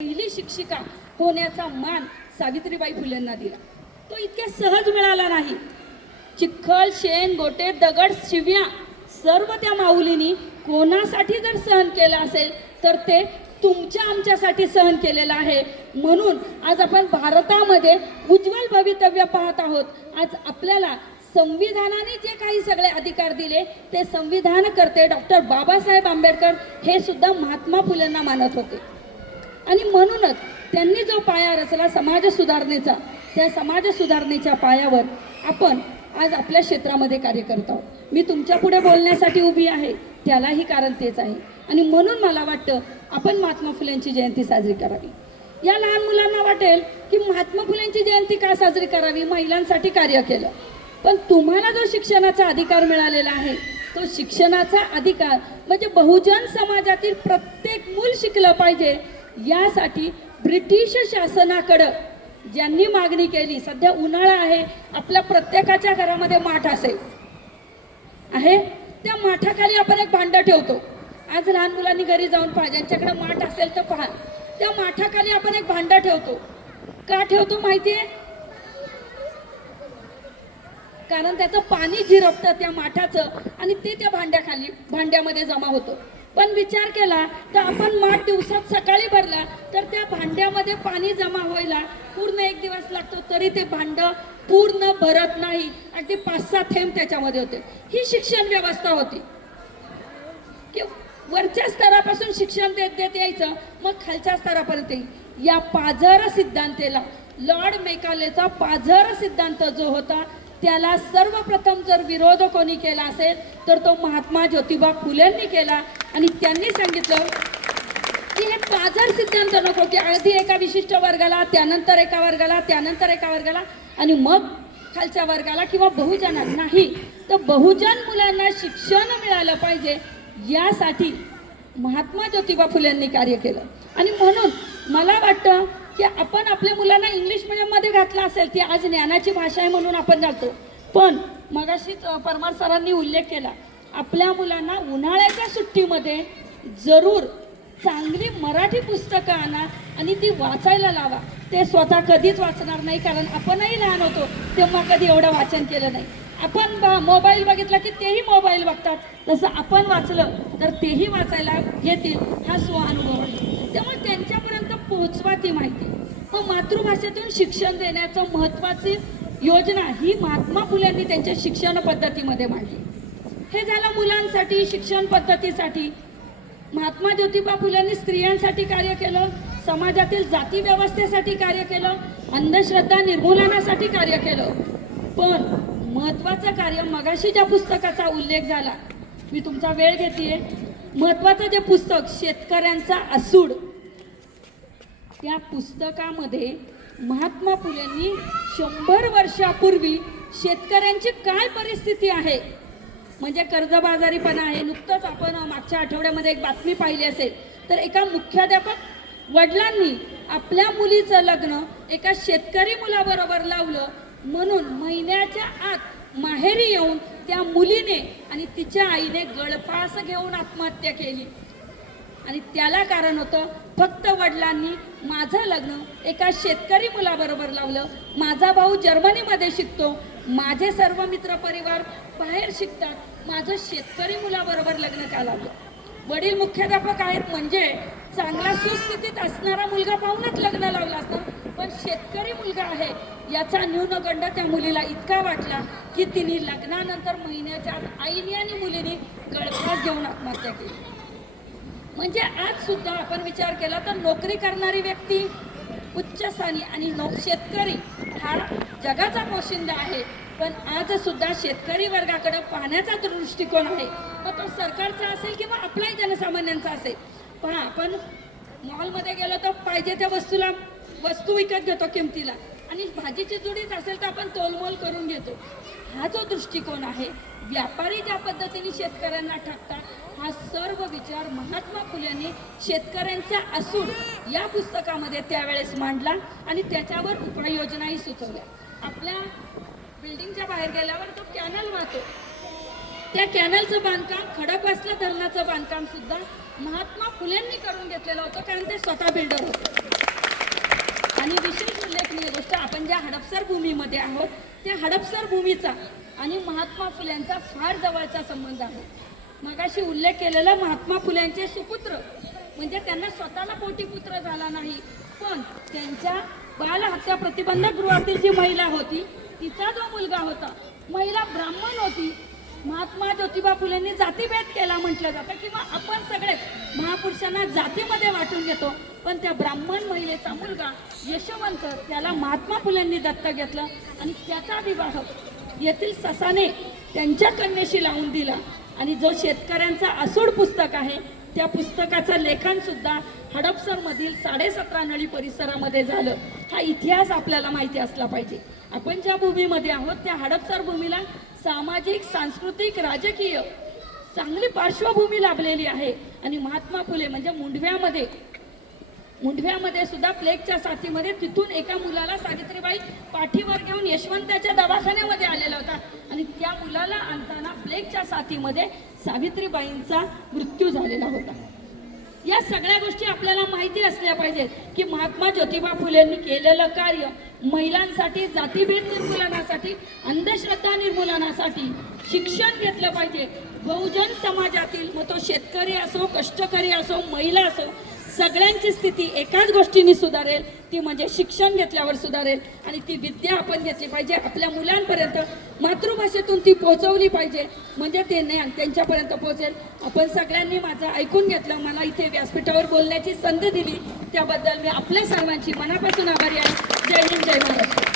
पहिली शिक्षिका होण्याचा मान सावित्रीबाई फुलेंना दिला. तो इतक्या सहज मिळाला नाही. चिखल शेण गोटे दगड शिव्या सर्व त्या माऊलीनी कोणासाठी जर सहन केलं असेल तर ते तुमच्या आमच्यासाठी सहन केलेलं आहे. म्हणून आज आपण भारतामध्ये उज्ज्वल भवितव्य पाहत आहोत. आज आपल्याला संविधानाने जे काही सगळे अधिकार दिले ते संविधान करते डॉक्टर बाबासाहेब आंबेडकर हे सुद्धा महात्मा फुलेंना मानत होते. आणि म्हणूनच त्यांनी जो पाया रचला समाज सुधारणेचा त्या समाज सुधारणेच्या पायावर आपण आज आपल्या क्षेत्रामध्ये कार्य करत आहोत. मी तुमच्यापुढे बोलण्यासाठी उभी आहे त्यालाही कारण तेच आहे. आणि म्हणून मला वाटतं आपण महात्मा फुलेंची जयंती साजरी करावी. या लहान मुलांना वाटेल की महात्मा फुलेंची जयंती का साजरी करावी? महिलांसाठी कार्य केलं. पण तुम्हाला जो शिक्षणाचा अधिकार मिळालेला आहे तो शिक्षणाचा अधिकार म्हणजे बहुजन समाजातील प्रत्येक मूल शिकलं पाहिजे यासाठी ब्रिटिश शासनाकडं ज्यांनी मागणी केली सध्या उन्हाळा आहे आपल्या प्रत्येकाच्या घरामध्ये माठ असेल. आहे? त्या माठाखाली आपण एक भांडं ठेवतो. आज लहान मुलांनी घरी जाऊन पहा ज्यांच्याकडे माठ असेल तर पहा. त्या माठाखाली आपण एक भांडं ठेवतो. का ठेवतो माहिती आहे कारण त्याचं पाणी झिरपतं त्या माठाचं आणि ते त्या भांड्याखाली भांड्यामध्ये जमा होतं. पण विचार केला तर आपण माठ दिवसात सकाळी भरला तर त्या भांड्यामध्ये पाणी जमा व्हायला पूर्ण एक दिवस लागतो तरी ते भांडं पूर्ण भरत नाही. अगदी पाच सहा थेंब त्याच्यामध्ये होते. ही शिक्षण व्यवस्था होती. की वरच्या स्तरापासून शिक्षण देत देत यायचं मग खालच्या स्तरापर्यंत येईल. या पाझर सिद्धांतेला लॉर्ड मेकालेचा पाझर सिद्धांत जो होता त्याला सर्वप्रथम जर विरोध कोणी केला असेल तर तो महात्मा ज्योतिबा फुलेंनी केला. आणि त्यांनी सांगितलं की हे पाझर सिद्धांत नको की आधी एका विशिष्ट वर्गाला त्यानंतर एका वर्गाला त्यानंतर एका वर्गाला आणि मग खालच्या वर्गाला किंवा बहुजनात नाही. तर बहुजन मुलांना शिक्षण मिळालं पाहिजे यासाठी महात्मा ज्योतिबा फुलेंनी कार्य केलं. आणि म्हणून मला वाटतं की आपण आपल्या मुलांना इंग्लिश मिडियममध्ये घातलं असेल ती आज ज्ञानाची भाषा आहे म्हणून आपण घालतो. पण मगाशीच परमार सरांनी उल्लेख केला आपल्या मुलांना उन्हाळ्याच्या सुट्टीमध्ये जरूर चांगली मराठी पुस्तकं आणा आणि ती वाचायला लावा. ते स्वतः कधीच वाचणार नाही कारण आपणही लहान होतो तेव्हा कधी एवढं वाचन केलं नाही. आपण बा मोबाईल बघितला की तेही मोबाईल बघतात. तसं आपण वाचलं तर तेही वाचायला घेतील हा स्वानुभव आहे. त्यामुळे त्यांच्यापर्यंत पोहोचवा ती माहिती. मग मातृभाषेतून शिक्षण देण्याचं महत्त्वाची योजना ही महात्मा फुल्यांनी त्यांच्या शिक्षण पद्धतीमध्ये मांडली. हे झालं मुलांसाठी शिक्षण पद्धतीसाठी. महात्मा ज्योतिबा फुलेंनी स्त्रियांसाठी कार्य केलं समाजातील जाती व्यवस्थेसाठी कार्य केलं अंधश्रद्धा निर्मूलनासाठी कार्य केलं. पण महत्वाचं कार्य मगाशी ज्या पुस्तकाचा उल्लेख झाला मी तुमचा वेळ घेते महत्वाचं जे पुस्तक शेतकऱ्यांचा असूड त्या पुस्तकामध्ये महात्मा फुलेंनी शंभर वर्षापूर्वी शेतकऱ्यांची काय परिस्थिती आहे? म्हणजे कर्जबाजारीपणा आहे. नुकतंच आपण मागच्या आठवड्यामध्ये एक बातमी पाहिली असेल. तर एका मुख्याध्यापक वडिलांनी आपल्या मुलीचं लग्न एका शेतकरी मुलाबरोबर लावलं. म्हणून महिन्याच्या आत माहेरी येऊन त्या मुलीने आणि तिच्या आईने गळफास घेऊन आत्महत्या केली. आणि त्याला कारण होतं फक्त वडिलांनी माझं लग्न एका शेतकरी मुलाबरोबर लावलं. माझा भाऊ जर्मनीमध्ये शिकतो. माझे सर्व मित्र परिवार बाहेर शिकतात. माझं शेतकरी मुलाबरोबर लग्न का लावलं? वडील मुख्याध्यापक आहेत म्हणजे चांगला सुस्थितीत असणारा मुलगा पाहूनच लग्न लावलं असतं. पण शेतकरी मुलगा आहे याचा न्यूनगंड त्या मुलीला इतका वाटला की तिने लग्नानंतर महिन्याच्या आईनी आईने आणि मुलीने गळफास घेऊन आत्महत्या केली. म्हणजे आज सुद्धा आपण विचार केला तर नोकरी करणारी व्यक्ती उच्च स्थानी आणि नो शेतकरी हा जगाचा पोशिंदा आहे. पण आज सुद्धा शेतकरी वर्गाकडे पाहण्याचा दृष्टिकोन आहे. मग तो सरकारचा असेल किंवा आपलाही जनसामान्यांचा असेल. पण आपण मॉलमध्ये गेलो तर पाहिजे त्या वस्तूला वस्तू विकत घेतो किमतीला. आणि भाजीची जुडीच असेल तर आपण तोलमोल करून घेतो. हा जो दृष्टिकोन आहे व्यापारी ज्या पद्धतीने शेतकऱ्यांना ठगतात हा सर्व विचार महात्मा फुलेंनी शेतकऱ्यांचा असूड या पुस्तकामध्ये त्यावेळेस मांडला आणि त्याच्यावर उपाययोजनाही सुचवल्या. आपल्या बिल्डिंगच्या बाहेर गेल्यावर तो कॅनल वाहतो. त्या कॅनलचं बांधकाम खडकवासला धरणाचं बांधकाम सुद्धा महात्मा फुलेंनी करून घेतलेलं होतं कारण ते स्वतः बिल्डर होते. आणि विशेष उल्लेखलीय गोष्ट आपण ज्या हडपसर भूमीमध्ये आहोत त्या हडपसर भूमीचा आणि महात्मा फुल्यांचा फार जवळचा संबंध आहे. मगाशी उल्लेख केलेला महात्मा फुल्यांचे सुपुत्र म्हणजे त्यांना स्वतःला पोटीपुत्र झाला नाही पण त्यांच्या बालहत्या प्रतिबंधक गृहातील जी महिला होती तिचा जो मुलगा होता महिला ब्राह्मण होती महात्मा ज्योतिबा फुलेंनी जातीभेद केला म्हटलं जातं किंवा आपण सगळे महापुरुषांना जातीमध्ये वाटून घेतो पण त्या ब्राह्मण महिलेचा मुलगा यशवंत त्याला महात्मा फुलेंनी दत्तक घेतलं आणि त्याचा विवाह येथील ससाने त्यांच्या कन्येशी लावून दिला. आणि जो शेतकऱ्यांचा असूड पुस्तक आहे त्या पुस्तकाचं लेखन सुद्धा हडपसरमधील साडेसतरा नळी परिसरामध्ये झालं. हा इतिहास आपल्याला माहिती असला पाहिजे. आपण ज्या भूमीमध्ये आहोत त्या हडपसर भूमीला सामाजिक सांस्कृतिक राजकीय चांगली पार्श्वभूमी लाभलेली आहे. आणि महात्मा फुले म्हणजे मुंडव्यामध्ये मुंडव्यामध्ये सुद्धा प्लेगच्या साथीमध्ये तिथून एका मुलाला सावित्रीबाई पाठीवर घेऊन यशवंताच्या दवाखान्यामध्ये आलेला होता. आणि त्या मुलाला आणताना प्लेगच्या साथीमध्ये सावित्रीबाईंचा मृत्यू झालेला होता. या सगळ्या गोष्टी आपल्याला माहिती असल्या पाहिजेत की महात्मा ज्योतिबा फुलेंनी केलेलं कार्य महिलांसाठी जातीभेद निर्मूलनासाठी अंधश्रद्धा निर्मूलनासाठी शिक्षण घेतलं पाहिजे. बहुजन समाजातील मग तो शेतकरी असो कष्टकरी असो महिला असो सगळ्यांची स्थिती एकाच गोष्टीने सुधारेल ती म्हणजे शिक्षण घेतल्यावर सुधारेल आणि ती विद्या आपण घेतली पाहिजे आपल्या मुलांपर्यंत. मातृभाषेतून ती पोहोचवली पाहिजे म्हणजे ते ज्ञान त्यांच्यापर्यंत पोहोचेल. आपण सगळ्यांनी माझं ऐकून घेतलं मला इथे व्यासपीठावर बोलण्याची संधी दिली त्याबद्दल मी आपल्या सर्वांची मनापासून आभारी आहे. जय हिंद जय महाराष्ट्र.